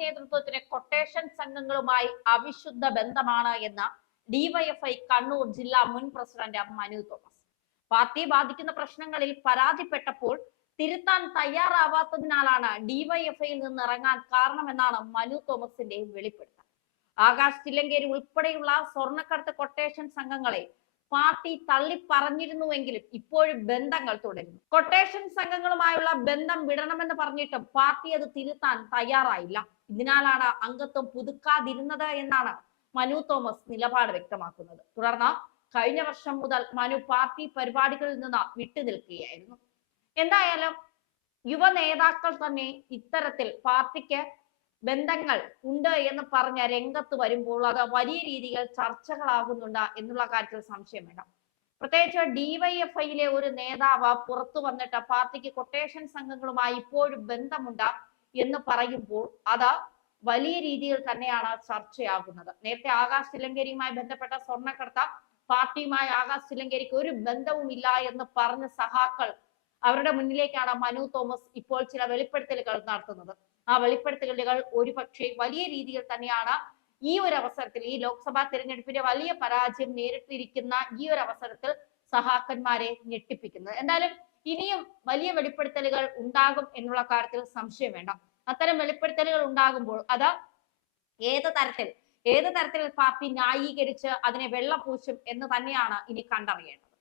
നേതൃത്വത്തിന് കൊട്ടേഷൻ സംഘങ്ങളുമായി അവിശുദ്ധ ബന്ധമാണ് എന്ന് ഡിവൈഎഫ്ഐ കണ്ണൂർ ജില്ലാ മുൻ പ്രസിഡന്റ് മനു തോമസ്. പാർട്ടി ബാധിക്കുന്ന പ്രശ്നങ്ങളിൽ പരാതിപ്പെട്ടപ്പോൾ തിരുത്താൻ തയ്യാറാവാത്തതിനാലാണ് ഡിവൈഎഫ്ഐയിൽ നിന്ന് ഇറങ്ങാൻ കാരണമെന്നാണ് മനു തോമസിന്റെ വെളിപ്പെടുത്തൽ. ആകാശ് ചില്ലങ്കേരി ഉൾപ്പെടെയുള്ള സ്വർണക്കടത്ത് കൊട്ടേഷൻ സംഘങ്ങളെ പാർട്ടി തള്ളി പറഞ്ഞിരുന്നുവെങ്കിലും ഇപ്പോഴും ബന്ധങ്ങൾ തുടരുന്നു. കൊട്ടേഷൻ സംഘങ്ങളുമായുള്ള ബന്ധം വിടണമെന്ന് പറഞ്ഞിട്ടും പാർട്ടി അത് തിരുത്താൻ തയ്യാറായില്ല. ഇതിനാലാണ് അംഗത്വം പുതുക്കാതിരുന്നത് എന്നാണ് മനു തോമസ് നിലപാട് വ്യക്തമാക്കുന്നത്. തുടർന്ന് കഴിഞ്ഞ വർഷം മുതൽ മനു പാർട്ടി പരിപാടികളിൽ നിന്ന് വിട്ടുനിൽക്കുകയായിരുന്നു. എന്തായാലും യുവ നേതാക്കൾ തന്നെ ഇത്തരത്തിൽ പാർട്ടിക്ക് ബന്ധങ്ങൾ ഉണ്ട് എന്ന് പറഞ്ഞ രംഗത്ത് വരുമ്പോൾ അത് വലിയ രീതിയിൽ ചർച്ചകളാകുന്നുണ്ട് എന്നുള്ള കാര്യത്തിൽ സംശയം വേണം പ്രത്യേകിച്ച് ഡിവൈഎഫ്ഐയിലെ ഒരു നേതാവ് പുറത്തു വന്നിട്ട് പാർട്ടിക്ക് കൊട്ടേഷൻ സംഘങ്ങളുമായി ഇപ്പോഴും ബന്ധമുണ്ട് എന്ന് പറയുമ്പോൾ അത് വലിയ രീതിയിൽ തന്നെയാണ് ചർച്ചയാകുന്നത്. നേരത്തെ ആകാശ് തിലങ്കരിയുമായി ബന്ധപ്പെട്ട സ്വർണക്കടത്ത പാർട്ടിയുമായി ആകാശ് തിലങ്കരിക്ക് ഒരു ബന്ധവുമില്ല എന്ന് പറഞ്ഞ സഹാക്കൾ അവരുടെ മുന്നിലേക്കാണ് മനു തോമസ് ഇപ്പോൾ ചില വെളിപ്പെടുത്തലുകൾ നടത്തുന്നത്. ആ വെളിപ്പെടുത്തലുകൾ ഒരുപക്ഷെ വലിയ രീതിയിൽ തന്നെയാണ് ഈ ഒരു അവസരത്തിൽ ഈ ലോക്സഭാ തിരഞ്ഞെടുപ്പിന്റെ വലിയ പരാജയം നേരിട്ടിരിക്കുന്ന ഈ ഒരു അവസരത്തിൽ സഹാക്കന്മാരെ ഞെട്ടിപ്പിക്കുന്നത്. എന്തായാലും ഇനിയും വലിയ വെളിപ്പെടുത്തലുകൾ ഉണ്ടാകും എന്നുള്ള കാര്യത്തിൽ സംശയം വേണ്ട. അത്തരം വെളിപ്പെടുത്തലുകൾ ഉണ്ടാകുമ്പോൾ അത് ഏത് തരത്തിൽ ഏത് തരത്തിൽ പാർട്ടി ന്യായീകരിച്ച് അതിനെ വെള്ളപൂശും എന്ന് തന്നെയാണ് ഇനി കണ്ടറിയേണ്ടത്.